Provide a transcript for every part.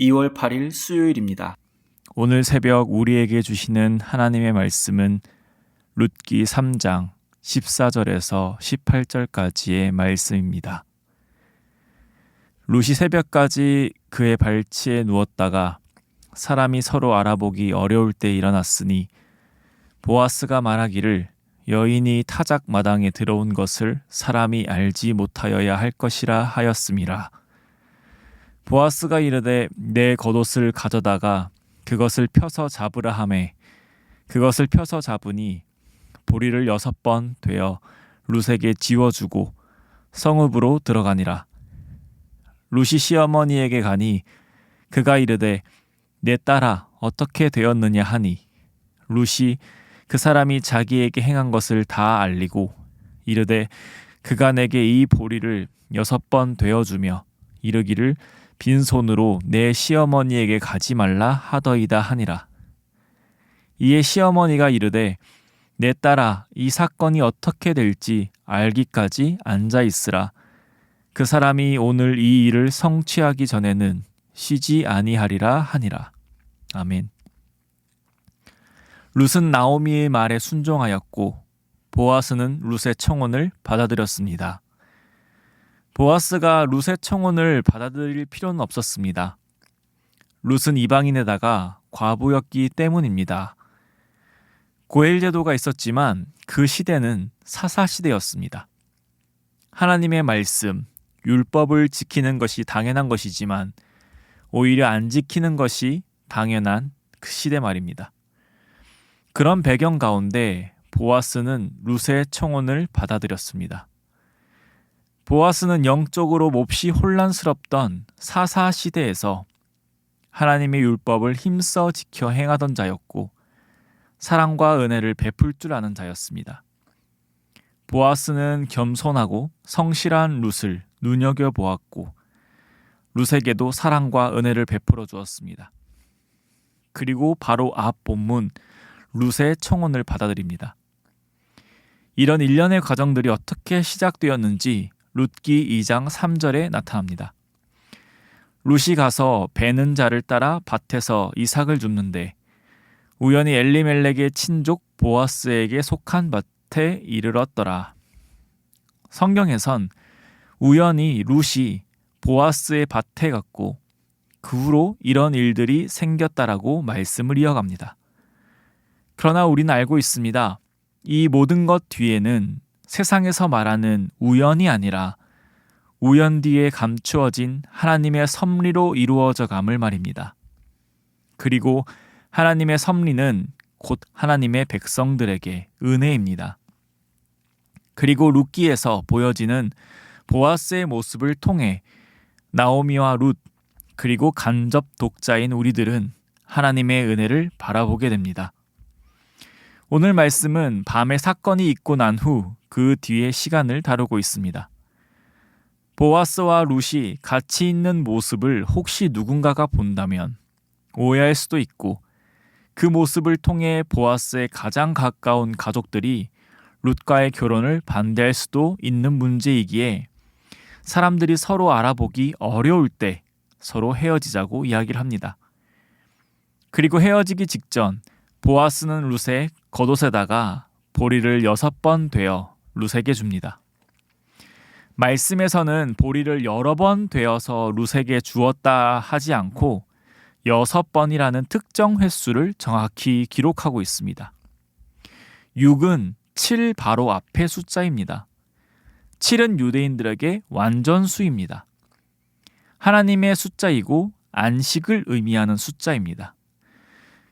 2월 8일 수요일입니다. 오늘 새벽 우리에게 주시는 하나님의 말씀은 룻기 3장 14절에서 18절까지의 말씀입니다. 룻이 새벽까지 그의 발치에 누웠다가 사람이 서로 알아보기 어려울 때 일어났으니 보아스가 말하기를 여인이 타작 마당에 들어온 것을 사람이 알지 못하여야 할 것이라 하였음이라. 보아스가 이르되 내 겉옷을 가져다가 그것을 펴서 잡으라 하매 그것을 펴서 잡으니 보리를 6번 되어 룻에게 지워주고 성읍으로 들어가니라. 룻이 시어머니에게 가니 그가 이르되 내 딸아 어떻게 되었느냐 하니 룻이 그 사람이 자기에게 행한 것을 다 알리고 이르되 그가 내게 이 보리를 6번 되어주며 이르기를 빈손으로 내 시어머니에게 가지 말라 하더이다 하니라. 이에 시어머니가 이르되 내 딸아 이 사건이 어떻게 될지 알기까지 앉아 있으라. 그 사람이 오늘 이 일을 성취하기 전에는 쉬지 아니하리라 하니라. 아멘. 룻은 나오미의 말에 순종하였고 보아스는 룻의 청혼을 받아들였습니다. 보아스가 룻의 청혼을 받아들일 필요는 없었습니다. 룻은 이방인에다가 과부였기 때문입니다. 고엘 제도가 있었지만 그 시대는 사사시대였습니다. 하나님의 말씀, 율법을 지키는 것이 당연한 것이지만 오히려 안 지키는 것이 당연한 그 시대 말입니다. 그런 배경 가운데 보아스는 룻의 청혼을 받아들였습니다. 보아스는 영적으로 몹시 혼란스럽던 사사시대에서 하나님의 율법을 힘써 지켜 행하던 자였고 사랑과 은혜를 베풀 줄 아는 자였습니다. 보아스는 겸손하고 성실한 룻을 눈여겨보았고 룻에게도 사랑과 은혜를 베풀어 주었습니다. 그리고 바로 앞 본문 룻의 청혼을 받아들입니다. 이런 일련의 과정들이 어떻게 시작되었는지 룻기 2장 3절에 나타납니다. 룻이 가서 베는 자를 따라 밭에서 이삭을 줍는데 우연히 엘리멜렉의 친족 보아스에게 속한 밭에 이르렀더라. 성경에선 우연히 룻이 보아스의 밭에 갔고 그 후로 이런 일들이 생겼다라고 말씀을 이어갑니다. 그러나 우리는 알고 있습니다. 이 모든 것 뒤에는 세상에서 말하는 우연이 아니라 우연 뒤에 감추어진 하나님의 섭리로 이루어져 감을 말입니다. 그리고 하나님의 섭리는 곧 하나님의 백성들에게 은혜입니다. 그리고 룻기에서 보여지는 보아스의 모습을 통해 나오미와 룻 그리고 간접 독자인 우리들은 하나님의 은혜를 바라보게 됩니다. 오늘 말씀은 밤에 사건이 있고 난 후 그 뒤의 시간을 다루고 있습니다. 보아스와 룻이 같이 있는 모습을 혹시 누군가가 본다면 오해할 수도 있고 그 모습을 통해 보아스의 가장 가까운 가족들이 룻과의 결혼을 반대할 수도 있는 문제이기에 사람들이 서로 알아보기 어려울 때 서로 헤어지자고 이야기를 합니다. 그리고 헤어지기 직전 보아스는 룻의 겉옷에다가 보리를 6번 되어 룻에게 줍니다. 말씀에서는 보리를 여러 번 되어서 룻에게 주었다 하지 않고 6번이라는 특정 횟수를 정확히 기록하고 있습니다. 6은 7 바로 앞의 숫자입니다. 7은 유대인들에게 완전수입니다. 하나님의 숫자이고 안식을 의미하는 숫자입니다.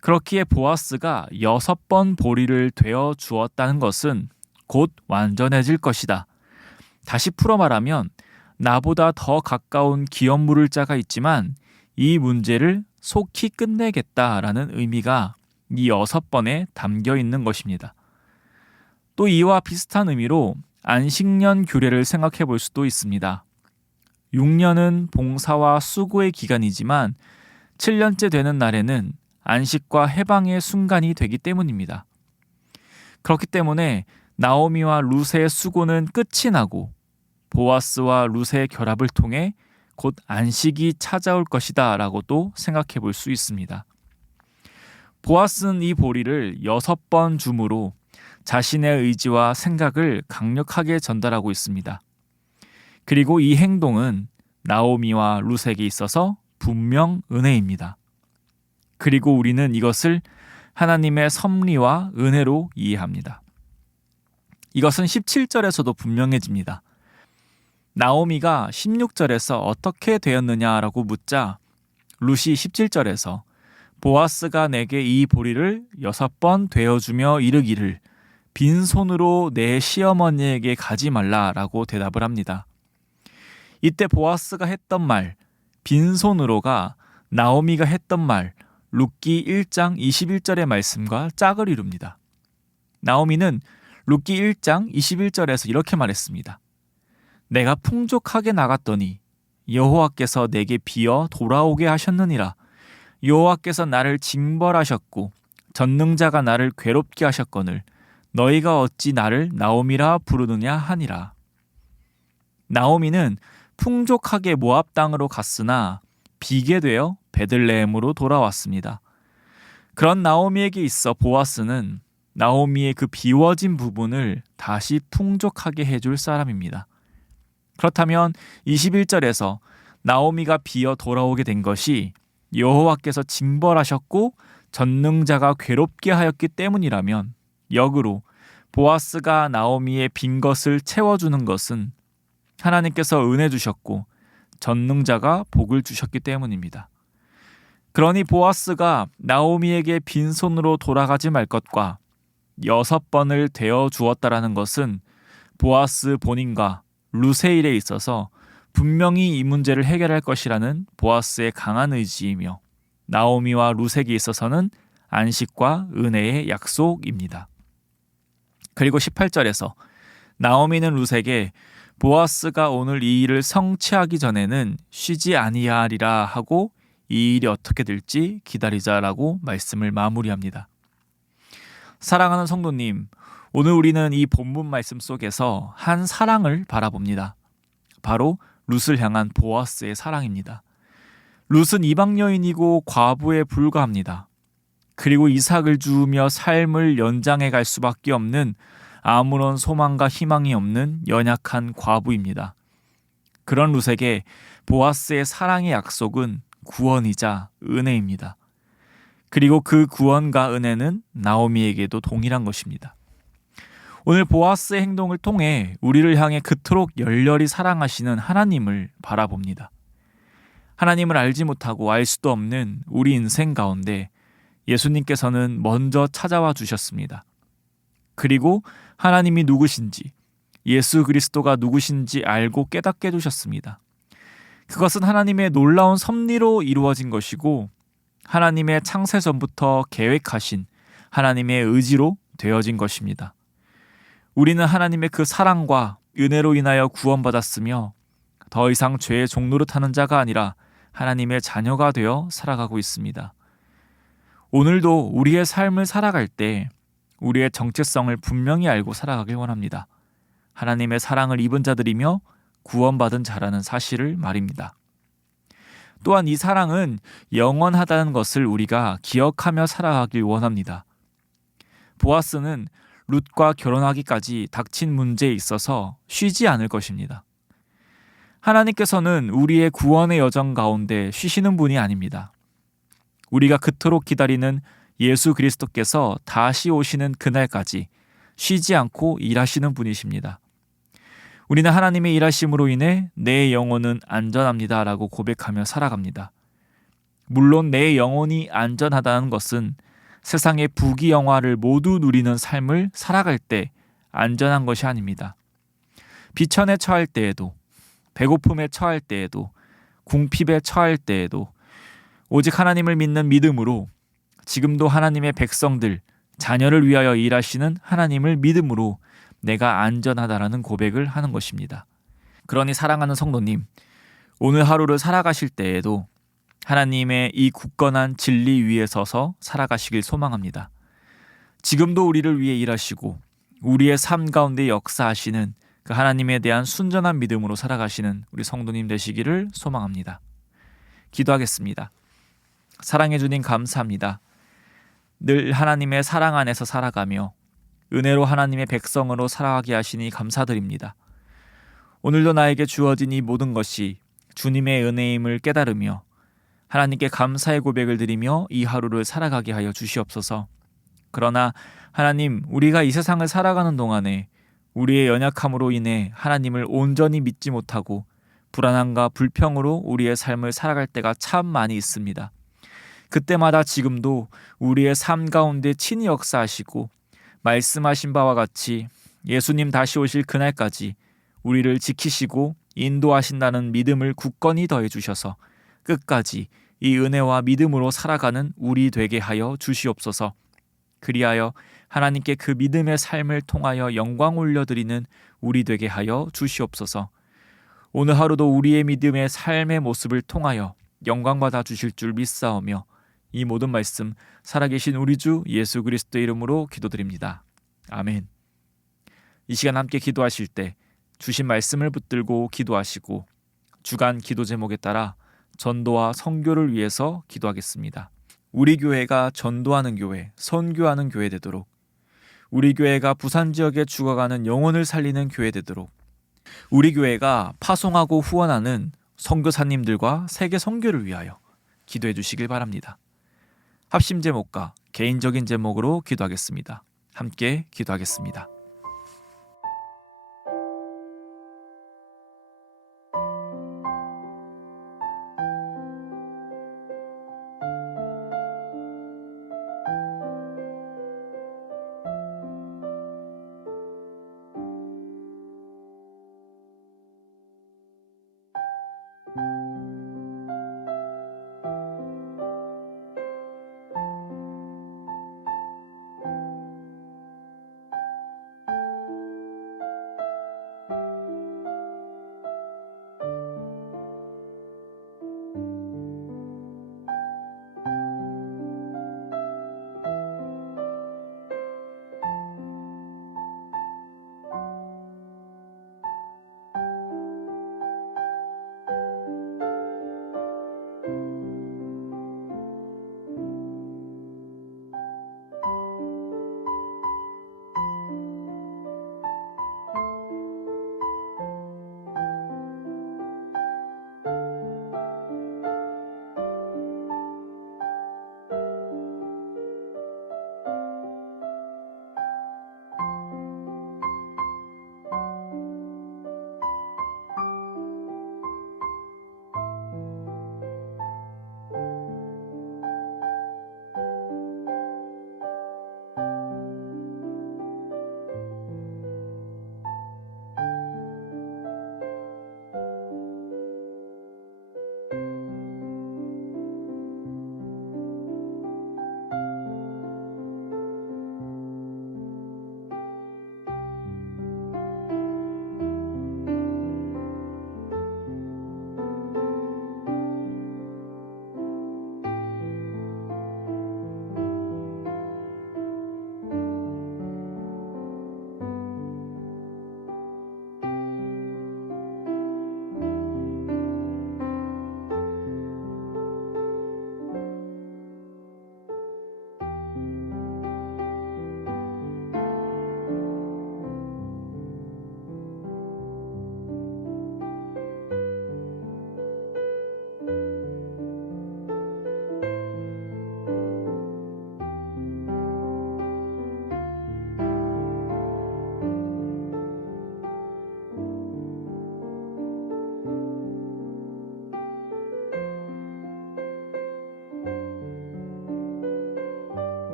그렇기에 보아스가 6번 보리를 되어 주었다는 것은 곧 완전해질 것이다. 다시 풀어 말하면 나보다 더 가까운 기업 물을 자가 있지만 이 문제를 속히 끝내겠다라는 의미가 이 6번에 담겨 있는 것입니다. 또 이와 비슷한 의미로 안식년 규례를 생각해 볼 수도 있습니다. 6년은 봉사와 수고의 기간이지만 7년째 되는 날에는 안식과 해방의 순간이 되기 때문입니다. 그렇기 때문에 나오미와 룻의 수고는 끝이 나고 보아스와 룻의 결합을 통해 곧 안식이 찾아올 것이다 라고도 생각해 볼 수 있습니다. 보아스는 이 보리를 6번 줌으로 자신의 의지와 생각을 강력하게 전달하고 있습니다. 그리고 이 행동은 나오미와 룻에게 있어서 분명 은혜입니다. 그리고 우리는 이것을 하나님의 섭리와 은혜로 이해합니다. 이것은 17절에서도 분명해집니다. 나오미가 16절에서 어떻게 되었느냐라고 묻자 룻이 17절에서 보아스가 내게 이 보리를 6번 되어주며 이르기를 빈손으로 내 시어머니에게 가지 말라라고 대답을 합니다. 이때 보아스가 했던 말 빈손으로가 나오미가 했던 말 룻기 1장 21절의 말씀과 짝을 이룹니다. 나오미는 룻기 1장 21절에서 이렇게 말했습니다. 내가 풍족하게 나갔더니 여호와께서 내게 비어 돌아오게 하셨느니라. 여호와께서 나를 징벌하셨고 전능자가 나를 괴롭게 하셨거늘 너희가 어찌 나를 나오미라 부르느냐 하니라. 나오미는 풍족하게 모압 땅으로 갔으나 비게 되어 베들레헴으로 돌아왔습니다. 그런 나오미에게 있어 보아스는 나오미의 그 비워진 부분을 다시 풍족하게 해줄 사람입니다. 그렇다면 21절에서 나오미가 비어 돌아오게 된 것이 여호와께서 징벌하셨고 전능자가 괴롭게 하였기 때문이라면 역으로 보아스가 나오미의 빈 것을 채워주는 것은 하나님께서 은혜 주셨고 전능자가 복을 주셨기 때문입니다. 그러니 보아스가 나오미에게 빈손으로 돌아가지 말 것과 6번을 되어 주었다라는 것은 보아스 본인과 룻의 일에 있어서 분명히 이 문제를 해결할 것이라는 보아스의 강한 의지이며 나오미와 룻에게 있어서는 안식과 은혜의 약속입니다. 그리고 18절에서 나오미는 룻에게 보아스가 오늘 이 일을 성취하기 전에는 쉬지 아니하리라 하고 이 일이 어떻게 될지 기다리자라고 말씀을 마무리합니다. 사랑하는 성도님, 오늘 우리는 이 본문 말씀 속에서 한 사랑을 바라봅니다. 바로 룻을 향한 보아스의 사랑입니다. 룻은 이방 여인이고 과부에 불과합니다. 그리고 이삭을 주우며 삶을 연장해 갈 수밖에 없는 아무런 소망과 희망이 없는 연약한 과부입니다. 그런 룻에게 보아스의 사랑의 약속은 구원이자 은혜입니다. 그리고 그 구원과 은혜는 나오미에게도 동일한 것입니다. 오늘 보아스의 행동을 통해 우리를 향해 그토록 열렬히 사랑하시는 하나님을 바라봅니다. 하나님을 알지 못하고 알 수도 없는 우리 인생 가운데 예수님께서는 먼저 찾아와 주셨습니다. 그리고 하나님이 누구신지, 예수 그리스도가 누구신지 알고 깨닫게 해주셨습니다. 그것은 하나님의 놀라운 섭리로 이루어진 것이고 하나님의 창세 전부터 계획하신 하나님의 의지로 되어진 것입니다. 우리는 하나님의 그 사랑과 은혜로 인하여 구원받았으며 더 이상 죄의 종노릇하는 자가 아니라 하나님의 자녀가 되어 살아가고 있습니다. 오늘도 우리의 삶을 살아갈 때 우리의 정체성을 분명히 알고 살아가길 원합니다. 하나님의 사랑을 입은 자들이며 구원받은 자라는 사실을 말입니다. 또한 이 사랑은 영원하다는 것을 우리가 기억하며 살아가길 원합니다. 보아스는 룻과 결혼하기까지 닥친 문제에 있어서 쉬지 않을 것입니다. 하나님께서는 우리의 구원의 여정 가운데 쉬시는 분이 아닙니다. 우리가 그토록 기다리는 예수 그리스도께서 다시 오시는 그날까지 쉬지 않고 일하시는 분이십니다. 우리는 하나님의 일하심으로 인해 내 영혼은 안전합니다라고 고백하며 살아갑니다. 물론 내 영혼이 안전하다는 것은 세상의 부귀영화를 모두 누리는 삶을 살아갈 때 안전한 것이 아닙니다. 비천에 처할 때에도, 배고픔에 처할 때에도, 궁핍에 처할 때에도 오직 하나님을 믿는 믿음으로 지금도 하나님의 백성들, 자녀를 위하여 일하시는 하나님을 믿음으로 내가 안전하다라는 고백을 하는 것입니다. 그러니 사랑하는 성도님, 오늘 하루를 살아가실 때에도 하나님의 이 굳건한 진리 위에 서서 살아가시길 소망합니다. 지금도 우리를 위해 일하시고 우리의 삶 가운데 역사하시는 그 하나님에 대한 순전한 믿음으로 살아가시는 우리 성도님 되시기를 소망합니다. 기도하겠습니다. 사랑해 주님 감사합니다. 늘 하나님의 사랑 안에서 살아가며 은혜로 하나님의 백성으로 살아가게 하시니 감사드립니다. 오늘도 나에게 주어진 이 모든 것이 주님의 은혜임을 깨달으며 하나님께 감사의 고백을 드리며 이 하루를 살아가게 하여 주시옵소서. 그러나 하나님, 우리가 이 세상을 살아가는 동안에 우리의 연약함으로 인해 하나님을 온전히 믿지 못하고 불안함과 불평으로 우리의 삶을 살아갈 때가 참 많이 있습니다. 그때마다 지금도 우리의 삶 가운데 친히 역사하시고 말씀하신 바와 같이 예수님 다시 오실 그날까지 우리를 지키시고 인도하신다는 믿음을 굳건히 더해 주셔서 끝까지 이 은혜와 믿음으로 살아가는 우리 되게 하여 주시옵소서. 그리하여 하나님께 그 믿음의 삶을 통하여 영광 올려드리는 우리 되게 하여 주시옵소서. 오늘 하루도 우리의 믿음의 삶의 모습을 통하여 영광 받아 주실 줄 믿사오며 이 모든 말씀 살아계신 우리 주 예수 그리스도의 이름으로 기도드립니다. 아멘. 이 시간 함께 기도하실 때 주신 말씀을 붙들고 기도하시고 주간 기도 제목에 따라 전도와 선교를 위해서 기도하겠습니다. 우리 교회가 전도하는 교회, 선교하는 교회 되도록, 우리 교회가 부산 지역에 죽어가는 영혼을 살리는 교회 되도록, 우리 교회가 파송하고 후원하는 선교사님들과 세계 선교를 위하여 기도해 주시길 바랍니다. 합심 제목과 개인적인 제목으로 기도하겠습니다. 함께 기도하겠습니다.